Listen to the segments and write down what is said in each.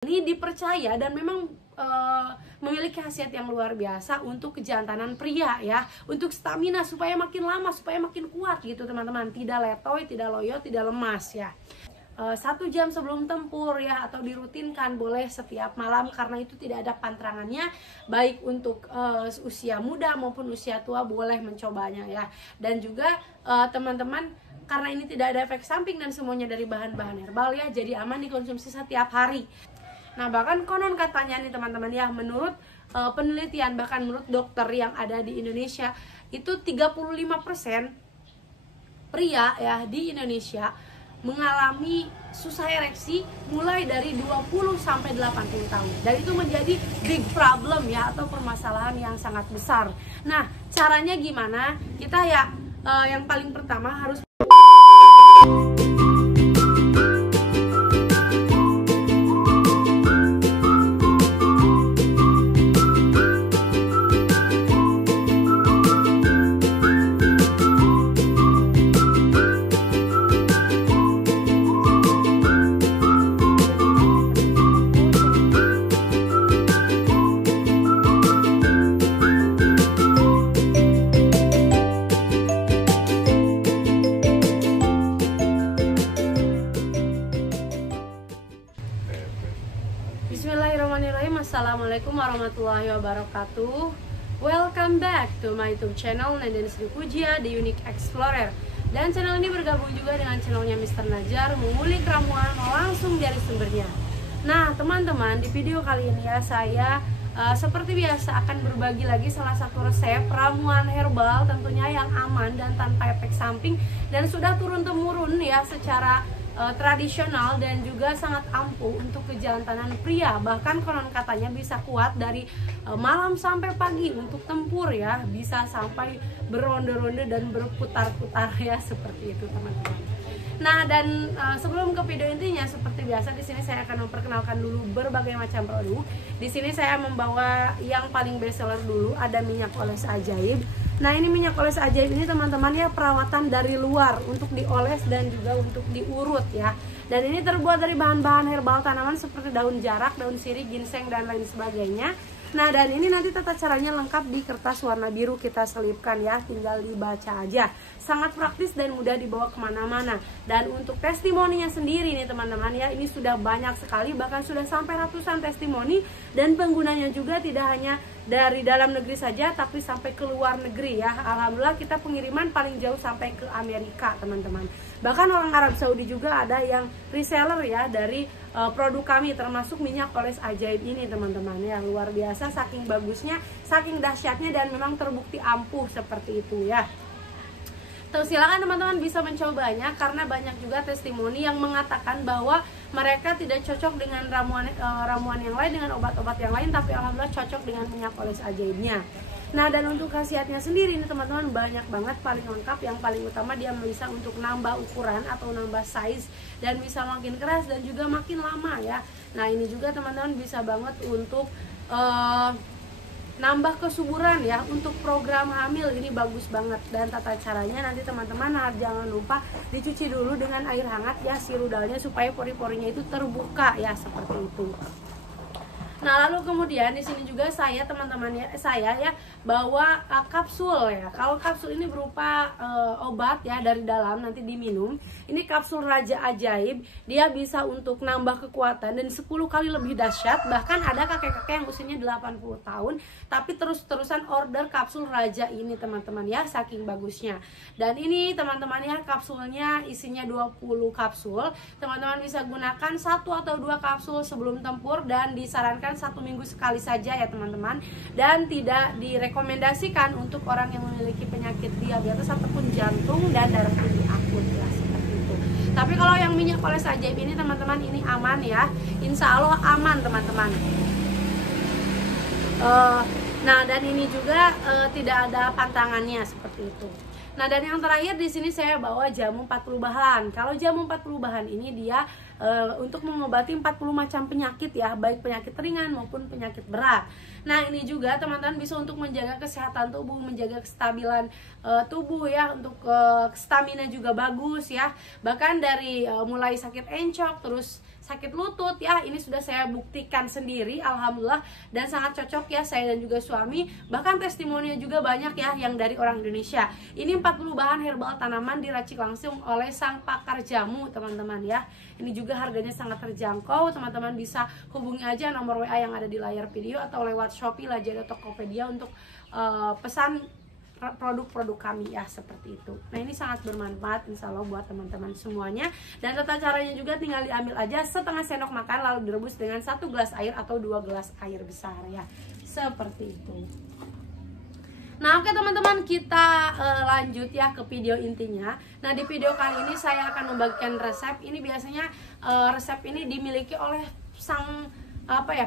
Ini dipercaya dan memang memiliki khasiat yang luar biasa untuk kejantanan pria ya, untuk stamina supaya makin lama, supaya makin kuat gitu teman-teman, tidak letoy, tidak loyo, tidak lemas ya. 1 jam sebelum tempur ya, atau dirutinkan boleh setiap malam karena itu tidak ada pantrangannya, baik untuk usia muda maupun usia tua boleh mencobanya ya. Dan juga teman-teman, karena ini tidak ada efek samping dan semuanya dari bahan-bahan herbal ya, jadi aman dikonsumsi setiap hari. Nah, bahkan konon katanya nih teman-teman ya, menurut penelitian, bahkan menurut dokter yang ada di Indonesia, itu 35% pria ya di Indonesia mengalami susah ereksi mulai dari 20 sampai 80 tahun. Dan itu menjadi big problem ya, atau permasalahan yang sangat besar. Nah, caranya gimana? Kita ya yang paling pertama harus Bismillahirrahmanirrahim. Assalamualaikum warahmatullahi wabarakatuh. Welcome back to my YouTube channel Nenden Sri Pujia, The Unique Explorer. Dan channel ini bergabung juga dengan channelnya Mr. Najar, mengulik ramuan langsung dari sumbernya. Nah teman-teman, di video kali ini ya, saya seperti biasa akan berbagi lagi salah satu resep ramuan herbal tentunya yang aman dan tanpa efek samping, dan sudah turun-temurun ya secara tradisional dan juga sangat ampuh untuk kejantanan pria. Bahkan konon katanya bisa kuat dari malam sampai pagi untuk tempur ya, bisa sampai beronde-ronde dan berputar-putar ya, seperti itu teman-teman. Nah, dan sebelum ke video intinya, seperti biasa di sini saya akan memperkenalkan dulu berbagai macam produk. Di sini saya membawa yang paling best seller dulu, ada minyak oles ajaib. Nah, ini minyak oles ajaib ini teman-teman ya, perawatan dari luar untuk dioles dan juga untuk diurut ya. Dan ini terbuat dari bahan-bahan herbal tanaman seperti daun jarak, daun sirih, ginseng dan lain sebagainya. Nah, dan ini nanti tata caranya lengkap di kertas warna biru kita selipkan ya, tinggal dibaca aja. Sangat praktis dan mudah dibawa kemana-mana. Dan untuk testimoninya sendiri nih teman-teman ya, ini sudah banyak sekali, bahkan sudah sampai ratusan testimoni. Dan penggunanya juga tidak hanya dari dalam negeri saja, tapi sampai ke luar negeri ya. Alhamdulillah kita pengiriman paling jauh sampai ke Amerika teman-teman. Bahkan orang Arab Saudi juga ada yang reseller ya dari produk kami, termasuk minyak oles ajaib ini teman-teman ya. Luar biasa, saking bagusnya, saking dahsyatnya, dan memang terbukti ampuh seperti itu ya. Silakan teman-teman bisa mencobanya, karena banyak juga testimoni yang mengatakan bahwa mereka tidak cocok dengan ramuan yang lain, dengan obat-obat yang lain, tapi alhamdulillah cocok dengan minyak oles ajaibnya. Nah, dan untuk khasiatnya sendiri ini teman-teman banyak banget, paling lengkap. Yang paling utama dia bisa untuk nambah ukuran atau nambah size, dan bisa makin keras dan juga makin lama ya. Nah, ini juga teman-teman bisa banget untuk nambah kesuburan ya, untuk program hamil ini bagus banget. Dan tata caranya nanti teman-teman jangan lupa dicuci dulu dengan air hangat ya, si rudalnya, supaya pori-porinya itu terbuka ya, seperti itu. Nah, lalu kemudian di sini juga saya teman-teman ya, saya ya bawa kapsul ya. Kalau kapsul ini berupa obat ya dari dalam, nanti diminum. Ini kapsul Raja Ajaib, dia bisa untuk nambah kekuatan dan 10 kali lebih dahsyat. Bahkan ada kakek-kakek yang usianya 80 tahun tapi terus-terusan order kapsul Raja ini teman-teman ya, saking bagusnya. Dan ini teman-teman ya, kapsulnya isinya 20 kapsul. Teman-teman bisa gunakan 1 atau 2 kapsul sebelum tempur, dan disarankan 1 minggu sekali saja ya teman-teman. Dan tidak direkomendasikan untuk orang yang memiliki penyakit diabetes ataupun jantung dan darah tinggi akut ya, seperti itu. Tapi kalau yang minyak oles ajaib ini teman-teman, ini aman ya, insya Allah aman teman-teman. Nah, dan ini juga tidak ada pantangannya, seperti itu. Nah, dan yang terakhir di sini saya bawa jamu 40 bahan. Kalau jamu 40 bahan ini dia untuk mengobati 40 macam penyakit ya, baik penyakit ringan maupun penyakit berat. Nah, ini juga teman-teman bisa untuk menjaga kesehatan tubuh, menjaga kestabilan tubuh ya, untuk stamina juga bagus ya. Bahkan dari mulai sakit encok, terus sakit lutut ya, ini sudah saya buktikan sendiri alhamdulillah, dan sangat cocok ya saya dan juga suami. Bahkan testimoninya juga banyak ya yang dari orang Indonesia. Ini 40 bahan herbal tanaman diracik langsung oleh sang pakar jamu teman-teman ya. Ini juga harganya sangat terjangkau, teman-teman bisa hubungi aja nomor WA yang ada di layar video atau lewat Shopee, Lazada, Tokopedia untuk pesan produk-produk kami ya, seperti itu. Nah ini sangat bermanfaat insya Allah buat teman-teman semuanya. Dan tata caranya juga tinggal diambil aja setengah sendok makan lalu direbus dengan 1 gelas air atau 2 gelas air besar ya, seperti itu. Nah oke teman-teman, kita lanjut ya ke video intinya. Nah di video kali ini saya akan membagikan resep. Ini biasanya resep ini dimiliki oleh sang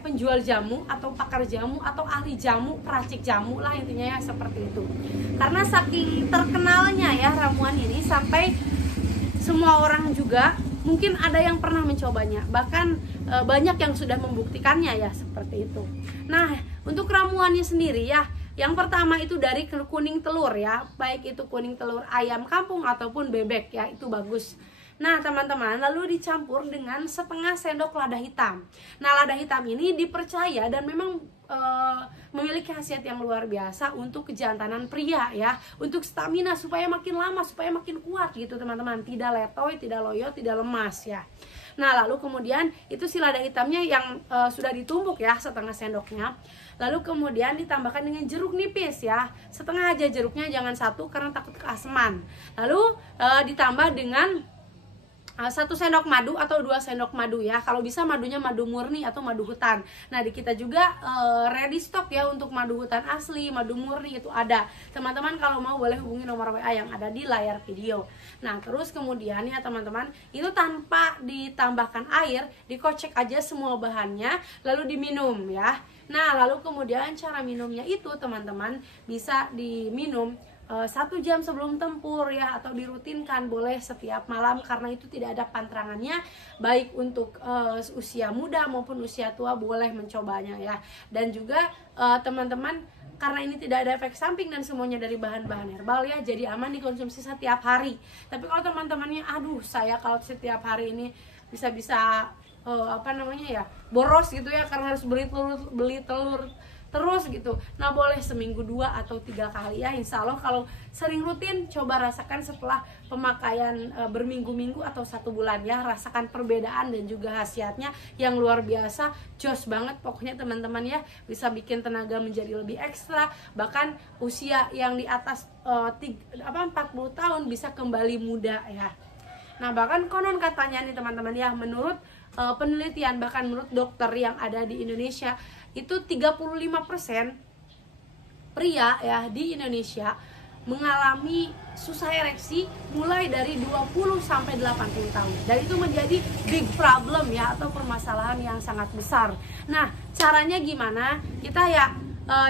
penjual jamu atau pakar jamu atau ahli jamu, peracik jamu lah intinya ya, seperti itu. Karena saking terkenalnya ya ramuan ini sampai semua orang juga mungkin ada yang pernah mencobanya, bahkan banyak yang sudah membuktikannya ya, seperti itu. Nah untuk ramuannya sendiri ya, yang pertama itu dari kuning telur ya, baik itu kuning telur ayam kampung ataupun bebek ya, itu bagus. Nah teman-teman, lalu dicampur dengan setengah sendok lada hitam. Nah lada hitam ini dipercaya dan memang memiliki khasiat yang luar biasa untuk kejantanan pria ya, untuk stamina supaya makin lama, supaya makin kuat gitu teman-teman, tidak letoy, tidak loyo, tidak lemas ya. Nah lalu kemudian itu si lada hitamnya yang sudah ditumbuk ya, setengah sendoknya. Lalu kemudian ditambahkan dengan jeruk nipis ya, setengah aja jeruknya, jangan satu karena takut keaseman. Lalu ditambah dengan 1 sendok madu atau 2 sendok madu ya, kalau bisa madunya madu murni atau madu hutan. Nah di kita juga ready stock ya untuk madu hutan asli, madu murni itu ada. Teman-teman kalau mau boleh hubungi nomor WA yang ada di layar video. Nah terus kemudian ya teman-teman, itu tanpa ditambahkan air, dikocek aja semua bahannya lalu diminum ya. Nah lalu kemudian cara minumnya itu teman-teman bisa diminum 1 jam sebelum tempur ya, atau dirutinkan boleh setiap malam karena itu tidak ada pantrangannya, baik untuk usia muda maupun usia tua boleh mencobanya ya. Dan juga teman-teman, karena ini tidak ada efek samping dan semuanya dari bahan-bahan herbal ya, jadi aman dikonsumsi setiap hari. Tapi kalau teman-temannya aduh saya kalau setiap hari ini bisa-bisa boros gitu ya, karena harus beli telur terus gitu. Nah boleh seminggu 2 atau 3 kali ya, insya Allah. Kalau sering rutin, coba rasakan setelah pemakaian berminggu-minggu atau 1 bulan ya, rasakan perbedaan dan juga khasiatnya yang luar biasa, jos banget pokoknya teman-teman ya. Bisa bikin tenaga menjadi lebih ekstra, bahkan usia yang di atas 40 tahun bisa kembali muda ya. Nah bahkan konon katanya nih teman-teman ya, menurut penelitian, bahkan menurut dokter yang ada di Indonesia, itu 35% pria ya di Indonesia mengalami susah ereksi mulai dari 20 sampai 80 tahun. Dan itu menjadi big problem ya, atau permasalahan yang sangat besar. Nah, caranya gimana? Kita ya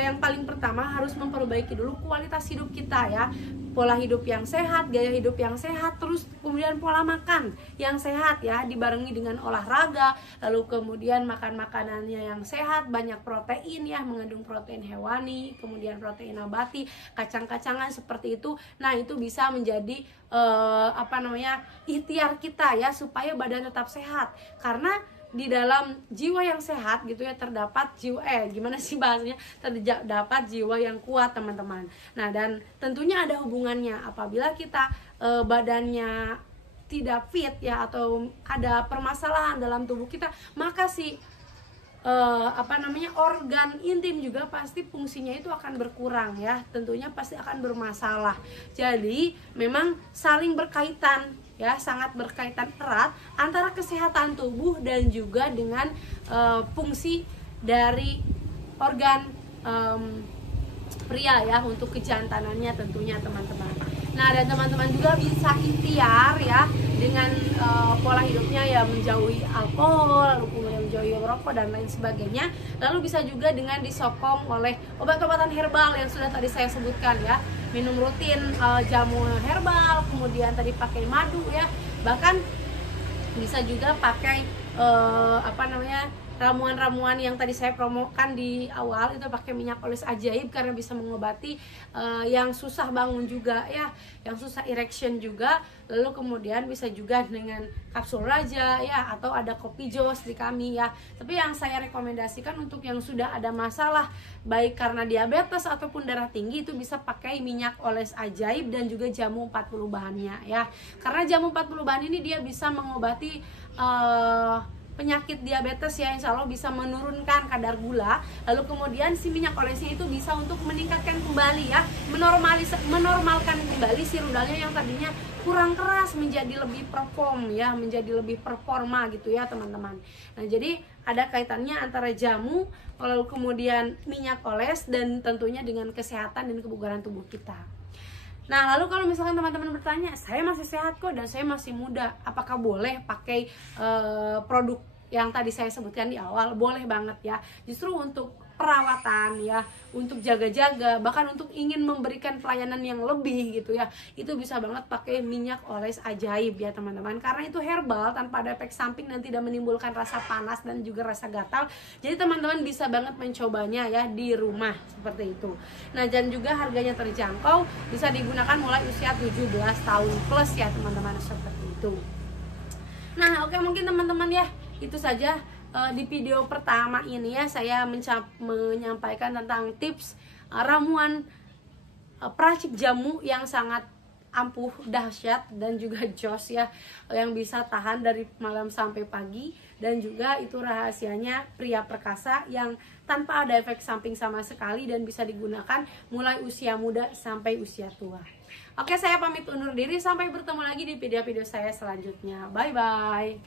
yang paling pertama harus memperbaiki dulu kualitas hidup kita ya. Pola hidup yang sehat, gaya hidup yang sehat, terus kemudian pola makan yang sehat ya, dibarengi dengan olahraga, lalu kemudian makan makanannya yang sehat, banyak protein ya, mengandung protein hewani, kemudian protein nabati, kacang-kacangan seperti itu. Nah itu bisa menjadi ikhtiar kita ya, supaya badan tetap sehat. Karena di dalam jiwa yang sehat gitu ya, terdapat jiwa terdapat jiwa yang kuat teman-teman. Nah dan tentunya ada hubungannya, apabila kita badannya tidak fit ya, atau ada permasalahan dalam tubuh kita, maka organ intim juga pasti fungsinya itu akan berkurang ya, tentunya pasti akan bermasalah. Jadi memang saling berkaitan ya, sangat berkaitan erat antara kesehatan tubuh dan juga dengan fungsi dari organ pria ya, untuk kejantanannya tentunya teman-teman. Nah dan teman-teman juga bisa ikhtiar ya dengan pola hidupnya ya, menjauhi alkohol, lalu kemudian menjauhi rokok dan lain sebagainya. Lalu bisa juga dengan disokong oleh obat-obatan herbal yang sudah tadi saya sebutkan ya, minum rutin jamu herbal, kemudian tadi pakai madu ya, bahkan bisa juga pakai ramuan-ramuan yang tadi saya promokan di awal itu pakai minyak oles ajaib karena bisa mengobati yang susah bangun juga ya, yang susah erection juga. Lalu kemudian bisa juga dengan kapsul raja ya, atau ada kopi jos di kami ya. Tapi yang saya rekomendasikan untuk yang sudah ada masalah baik karena diabetes ataupun darah tinggi itu bisa pakai minyak oles ajaib dan juga jamu 40 bahannya ya. Karena jamu 40 bahan ini dia bisa mengobati penyakit diabetes ya, insya Allah bisa menurunkan kadar gula. Lalu kemudian si minyak olesnya itu bisa untuk meningkatkan kembali ya, menormalkan kembali si rudalnya yang tadinya kurang keras menjadi lebih perform ya, menjadi lebih performa gitu ya teman-teman. Nah jadi ada kaitannya antara jamu, lalu kemudian minyak oles, dan tentunya dengan kesehatan dan kebugaran tubuh kita. Nah lalu kalau misalkan teman-teman bertanya, saya masih sehat kok dan saya masih muda, apakah boleh pakai produk yang tadi saya sebutkan di awal? Boleh banget ya, justru untuk perawatan ya, untuk jaga-jaga, bahkan untuk ingin memberikan pelayanan yang lebih gitu ya, itu bisa banget pakai minyak oles ajaib ya teman-teman, karena itu herbal tanpa ada efek samping dan tidak menimbulkan rasa panas dan juga rasa gatal. Jadi teman-teman bisa banget mencobanya ya di rumah seperti itu. Nah dan juga harganya terjangkau, bisa digunakan mulai usia 17 tahun plus ya teman-teman, seperti itu. Nah oke, mungkin teman-teman ya itu saja di video pertama ini ya, saya menyampaikan tentang tips ramuan peracik jamu yang sangat ampuh, dahsyat, dan juga jos ya, yang bisa tahan dari malam sampai pagi. Dan juga itu rahasianya pria perkasa yang tanpa ada efek samping sama sekali dan bisa digunakan mulai usia muda sampai usia tua. Oke, saya pamit undur diri, sampai bertemu lagi di video-video saya selanjutnya. Bye bye.